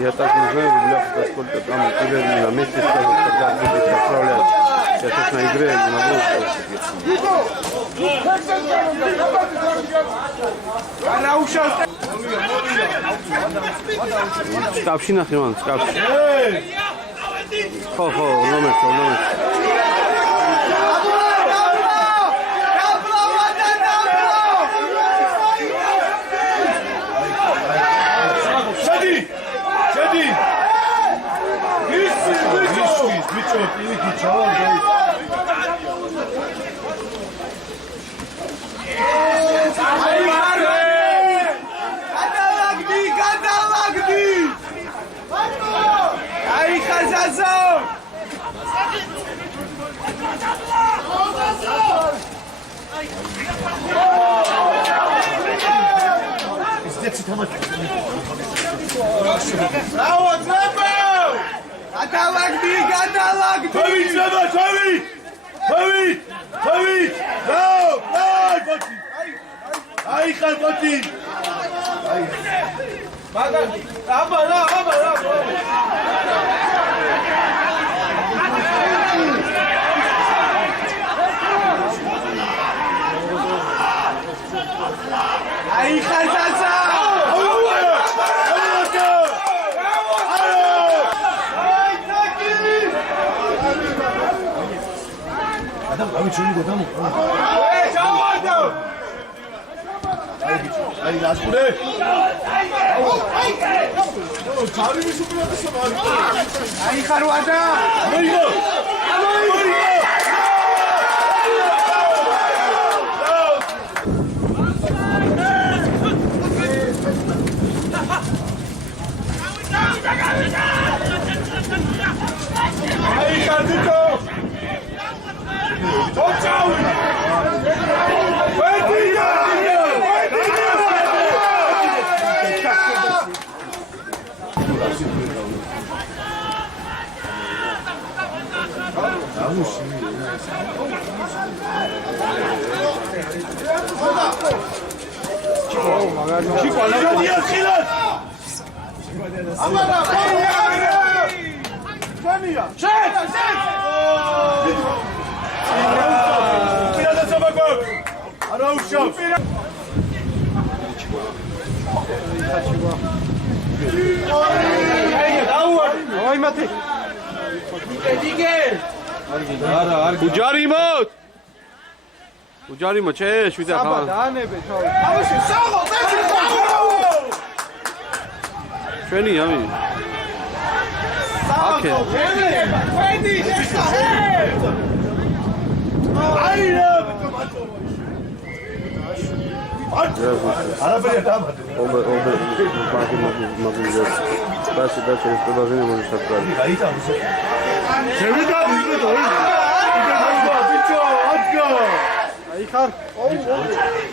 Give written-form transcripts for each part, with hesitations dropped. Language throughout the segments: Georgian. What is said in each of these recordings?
Я так не знаю, сколько там примерно на месте, когда будет отправлять. Я сейчас на игре не могу. Скапши нахрен, скапши. Хо, номер. უჯარიმო ჩე შვიდა ხა დაანებე თავი ავში საღო ჩვენი ამი აკე ფედი აირა ბატონო არაბერია დამატე ობე მაგინო დაჩი პროდუქცია može napraviti გაიტა შევიდა ბიჭო ბიჭო აცგა აიხარ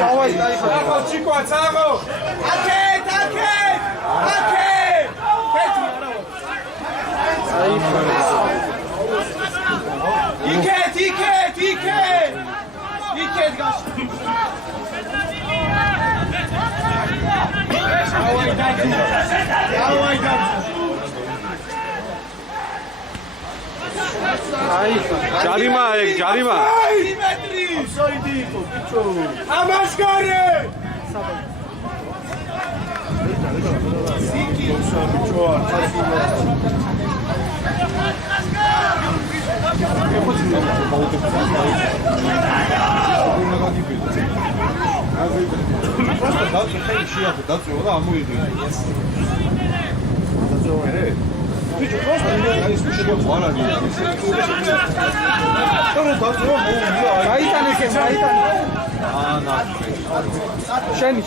დავაი დაიხარ ჩიკო აცაღო აკეთ ფეთი იქეთ გაშ ჯარიმა სიმეტრი ოფსაიდი იყო ბიჭო ამაშკარე სიკი ბიჭო просто დაწვე ხელი შეახო დაწვეო და ამოიღე დაწვე ბიჭო просто ის შეგვაქვს არ არის თორე დაწვე მოუვიდა გაიტანე ეს გაიტანე ანა შენი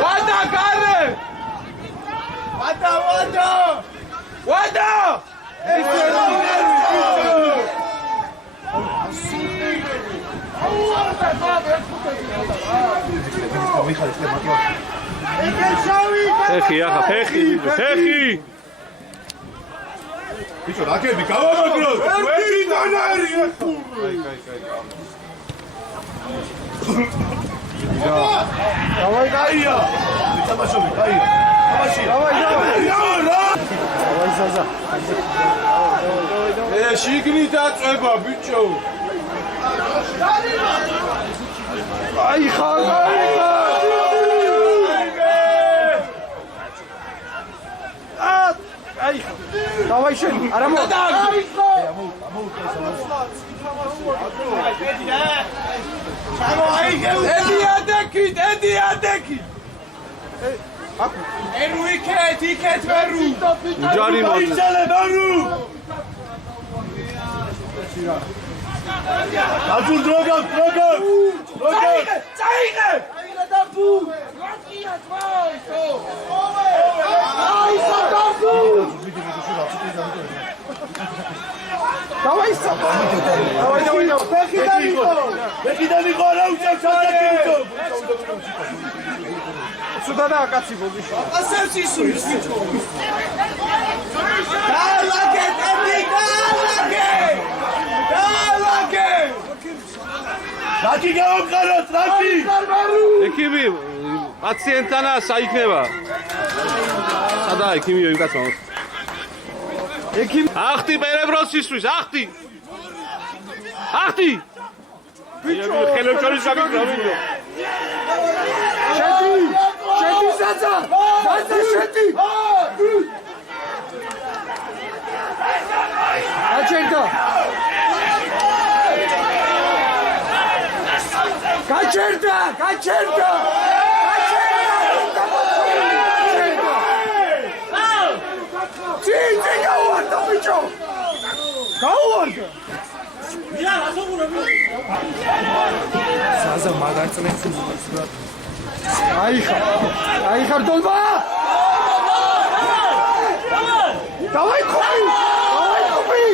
ვადა გარე ვადა ფეხი ახლა ფეხი ბიჭო რაკები გავამაგროთ ერთი დანარი დავაი კაია თამაშობი კაია თამაში დავაი ზაზა შიგნი დაწვება ბიჭო აი ხარ დავაი შენ არა მოდა ედი ადეკი enu iket veru უჯარი მოდი ისალე veru დაძულ დროგად წაიღე და ბუ რაკია თვაისო აი სადაბუ დავაი ბეკიდანი ყარა უჭებს ჩადაკეთო სუდადა კაცი ბოგიში ასევს ისურის ბიჭო დალაგე რაკი გავამყაროთ რაკი ექიმი პაციენტთანა საიქნება სადა ექიმიო იმ კაცმა ექიმ ახტი პერებროსისთვის ახტი ბიჭო ხელოჩოლის გამიგრა შედი ზაძა შედი აჩერდა გაჩერდა τσι გავარდა ბიჭო გავარდა ზაზა მაგარწნეს აი ხარ დოლბა დავაი კოპი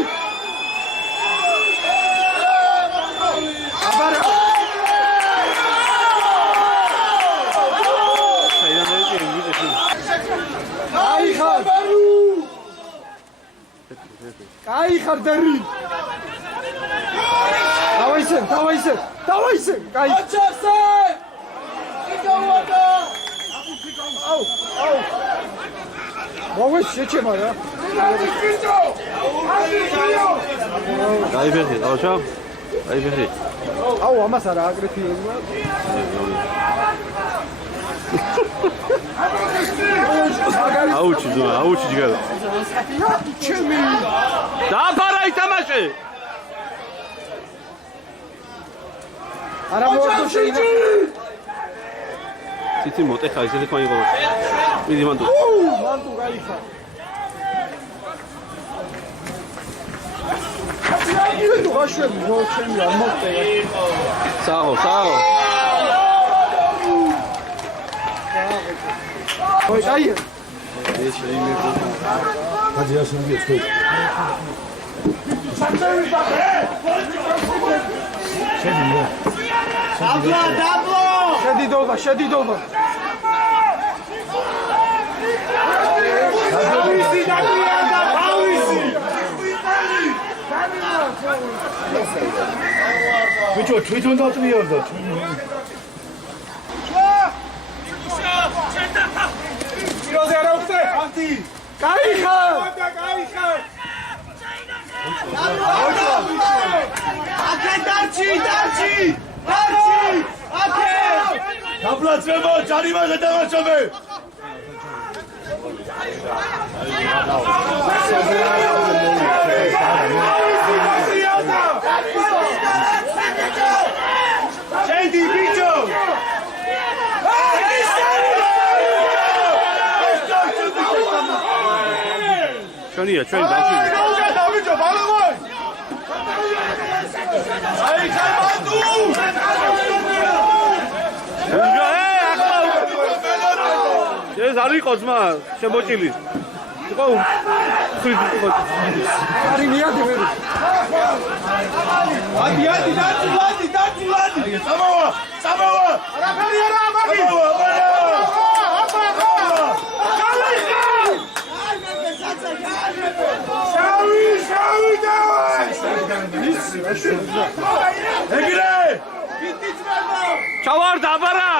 აბარა აი ხარ დერი დავაისე კაი აჩასე იგავადა აუ მოვეს შეჩემა რა გაიფეხი ყავშა გაიფეხი აუ ამას არა აგრეთი აუჩი ჯგალა ჩემი დააფარა ითამაშე არა მოხდა შეიძლება ციცი მოტეხა ისეთი ხო იყო მიდი მანდუ გაიხარ თუ ვაშვები რო ჩემი არ მოხდა საო ой дай ეს შეიძლება გაძიაშენია თქვენ დაბლო შედი დობა ბიჭო თვითონ დაწვიარდა პიროზე არა უხდე ანტი გაიხარ აკე დარჩი აკე დაბლაცებო ჯარიმაზე დამაშობე Shendi, bicho! ჩვენია, ჩვენ დავშვი. Bicho, balagoi! Ai, Salvatu! ეს არ იყო ძმა, შემოჭილი. იყო ხრი. Ari მიადი ვერ. Adi, დაწულადი. Წამოვა! არაფერი არა, მაგი! შავი დავაი! ეგრე! ჩავარ დაბარა!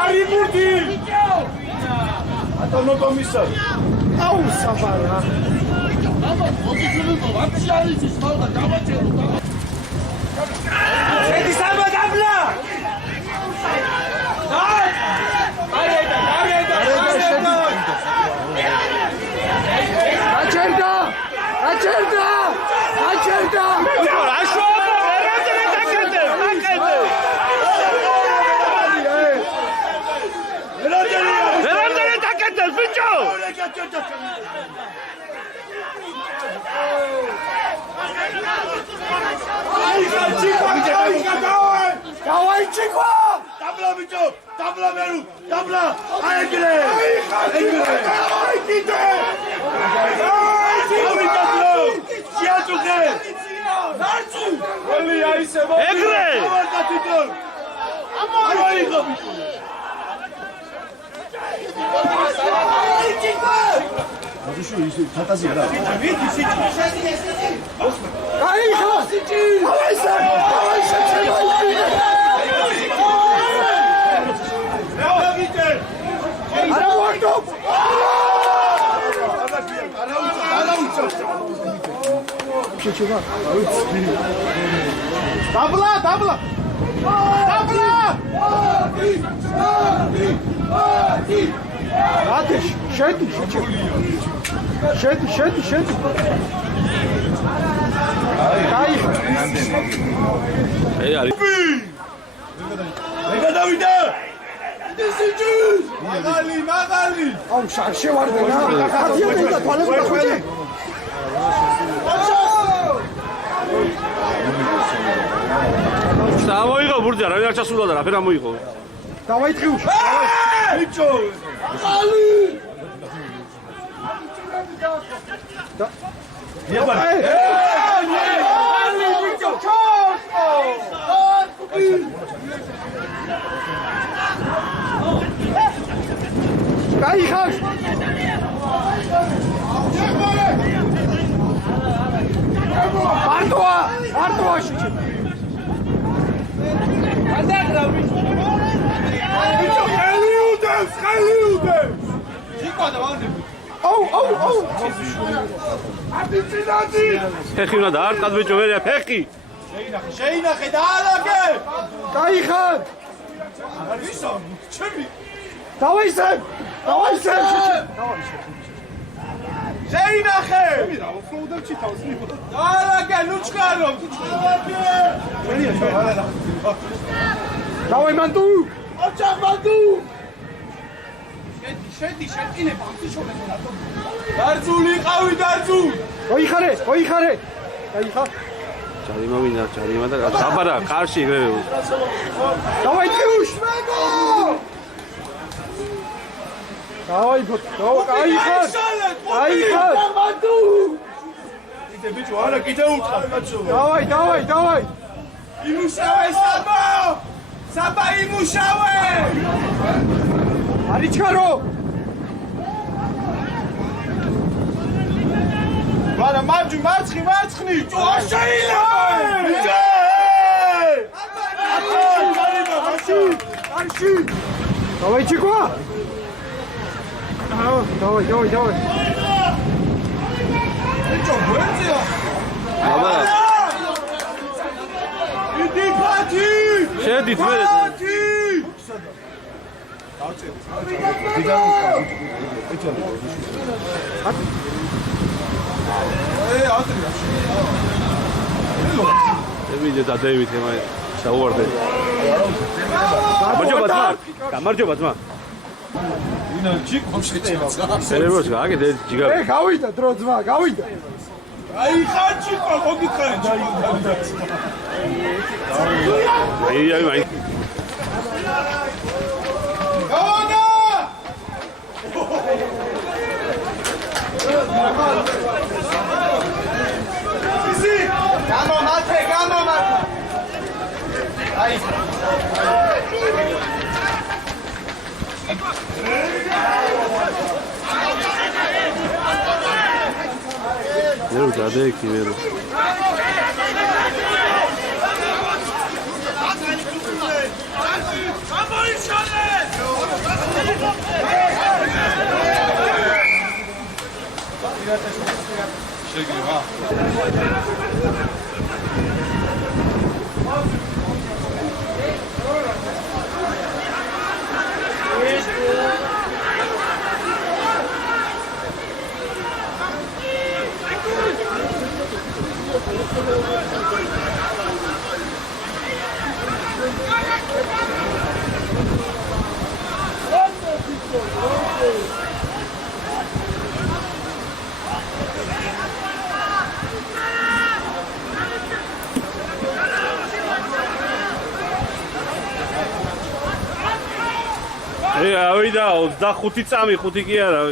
Ari burdi! Atomo komissar. Au sabara. Shendi samba dabla. Acerta! Давай, Чиква! Табла, бичо! Табла, меру! Табла! Айгре! Давай, ките! ეგრე! Dabla! Ateş, şedi. Kayık. Ey Ali. Ne kadar bir de? Desicüz. Magali. Am şarşı vardı ya. Hadi ya da tuvalet koy. Давай го бурჯა, რა არ ჩასულა და რა ფერა მოიღო. Давай თხიუш. Бичო. Ალი. Ალი бичო. ჩოსო. Кайхаш. Артуа шичи. Ხელიუდებს! იქვა და ვანდები. აუ! აბიცინადი! ფეხი უნდა დაარტყად ბიჭო, ვერია ფეხი. შეინახე და ალაგე! კაიხარ! ისო, ჩემი. დავაისებ! შეინახე! ჩემი რა, ოფლოუდებ ჩითავს მიყო. ალაგე, ლუჩკარო! დავაი მანდუ! ოჩახ მანდუ! შედი შეკინება ამციშობენ რატომ? დარწული ყავი დარწულ! ოიხარე! კაიხარ! ჩარიმა და დაბარა კარში ეგრევე. დავაი თხიუშ! დავაი კაიხარ! მანდუ! იტე ბიჭო, არა კიდე უთხრა კაცო. დავაი! იმუშავე საბა იმუშავე! არიჩქარო! ვარა მარცხნი! შეილა! არში! დავაი ჩიკვა! დავაი! ბიჭო, გვერდზეა! აბა იდი ფათი შედით მე ევიდე და დევიდ მე საუარდე გამარჯობა ძმა ვინა ჯიკ მომშეჭება ერევოს გაგე ჯიგა გავიდა დრო ძმა გავიდა აი ხაჭიკო მოგიხარი აი განა ისი გამომათე აი ნერო გადაიქი ნერო შეგება ავიდა 25 წამი 5 კი არა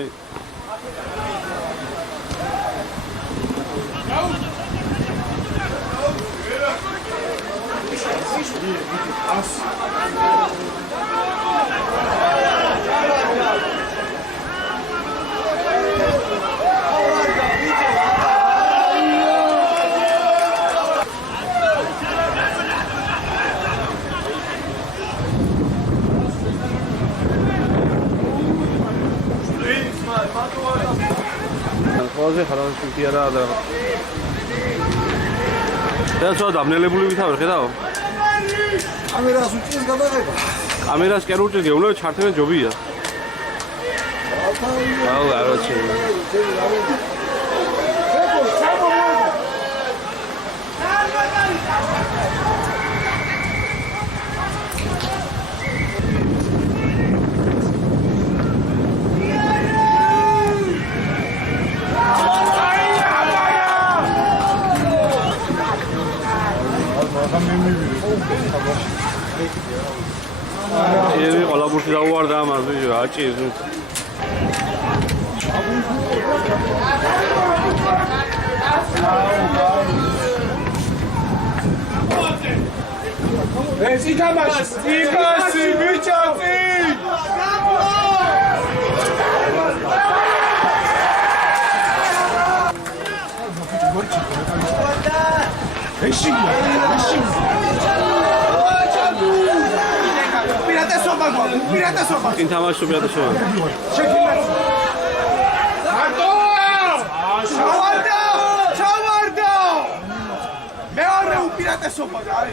ყველაზე ხარანსი არა და ცოტა დამნელებული ვითავ ხედავ კამერას უჭირს გადაღება კამერას კი არ უჭირს გეუბნები ჩართებენ ჯობია აუ აროჩი ერი ყოლაბურთი დაუვარდა ამას ბიჭო აჭირს ეს ითამაში იფასი ბიჭოთი ეში უპირატესობა წინ თამაში უპირატესობა ჩავარდა მეორე უპირატესობა აი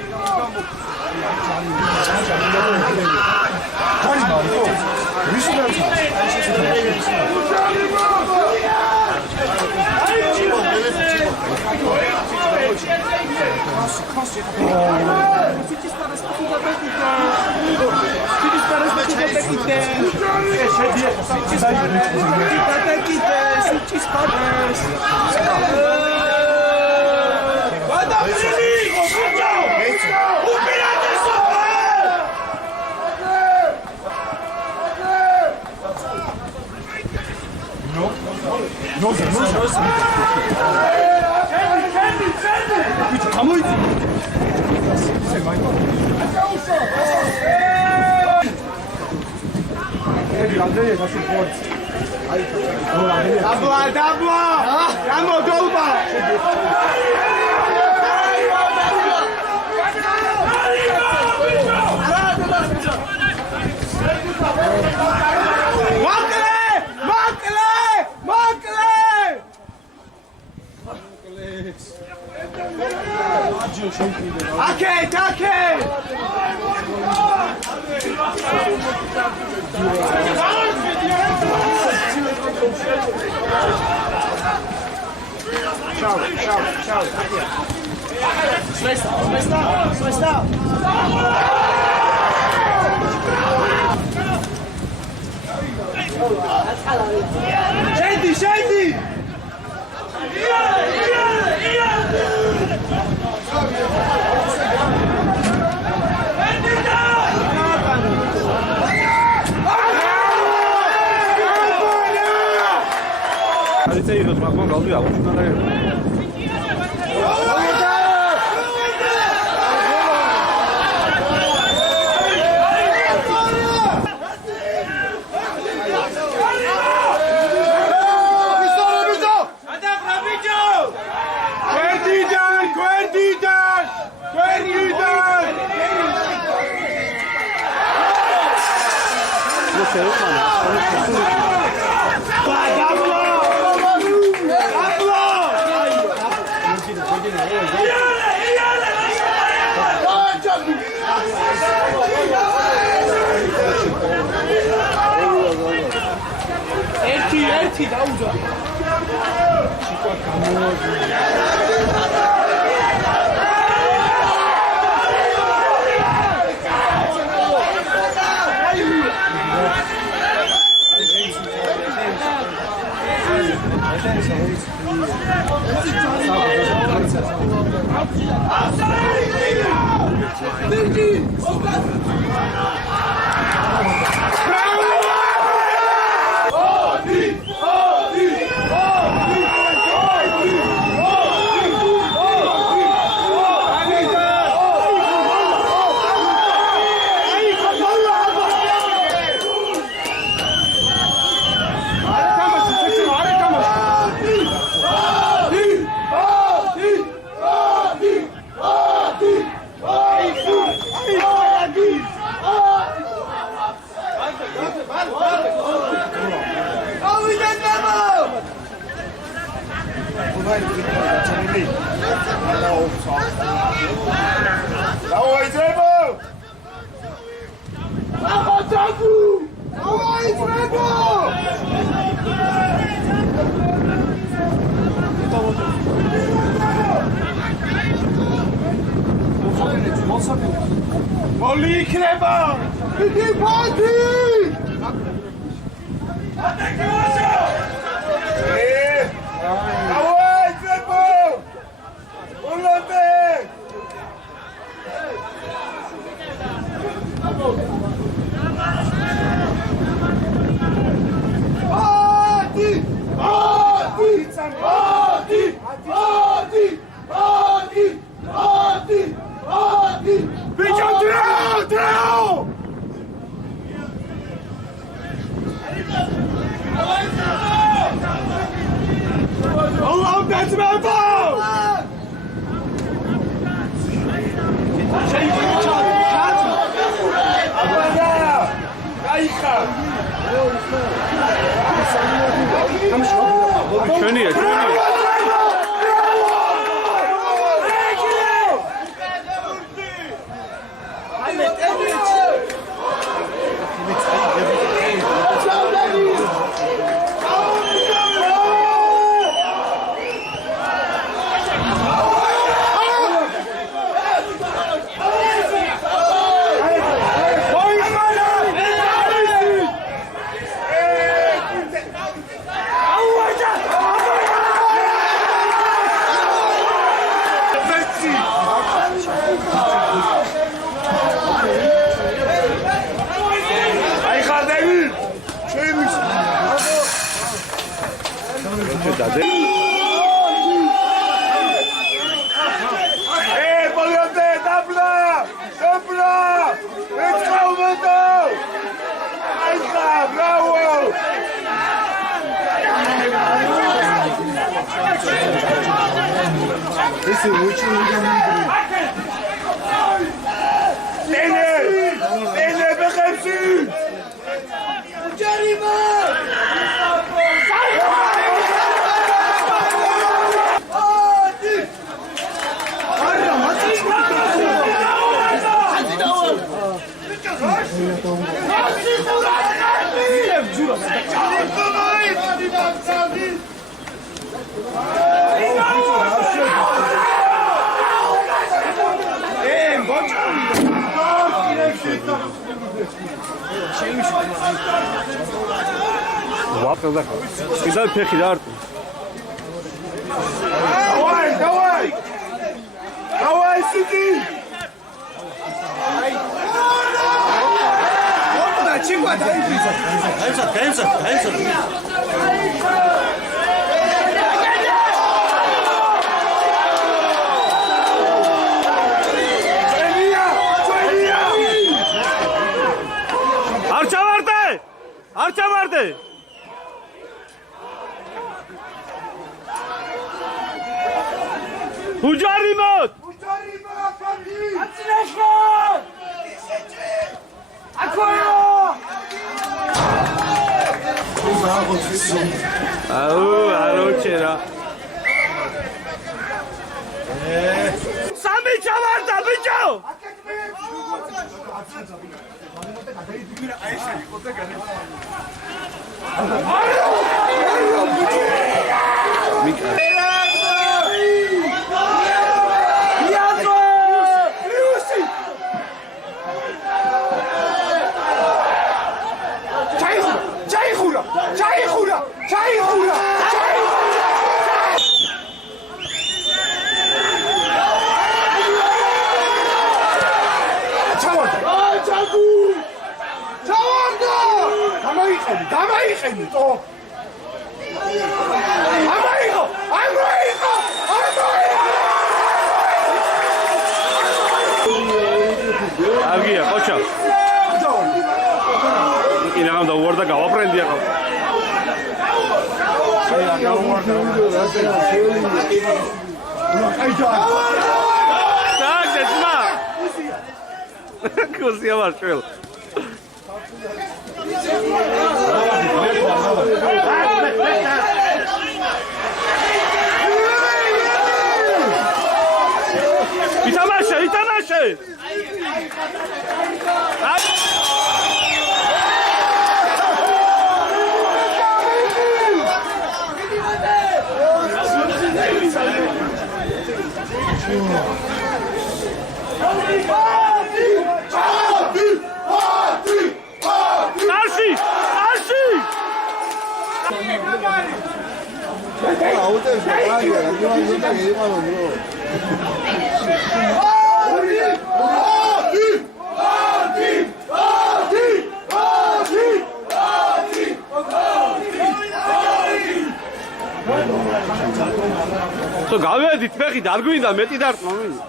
Dabla! Ramo dolba! Makle! Scendi! Poliței, mă acum galdu, au și una ერთი დაუჯა. ვაფელ და კიდევ ფეხი და არტი დავაი სიტი და ჩიქვა დაიფრიზა გაიმსა არ ჩავარდე უჯარი მოთ აროჩერა სამი ჩავარდა ბიჭო დამაიყენი თო ამაიღო აგია ყოჩა ინამ და ვორდა გავაფრენდი ახლა так ძმა კუსია მარშელ იტანაშე So გავედით ფეხი და არ გვინდა მეტი დარტყმა მინდა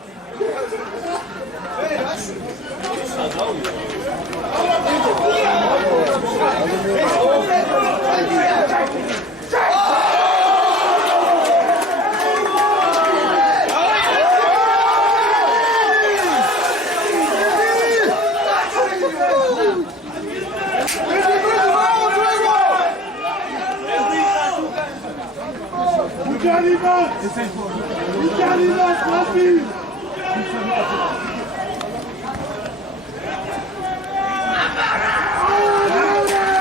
Italia, Italia,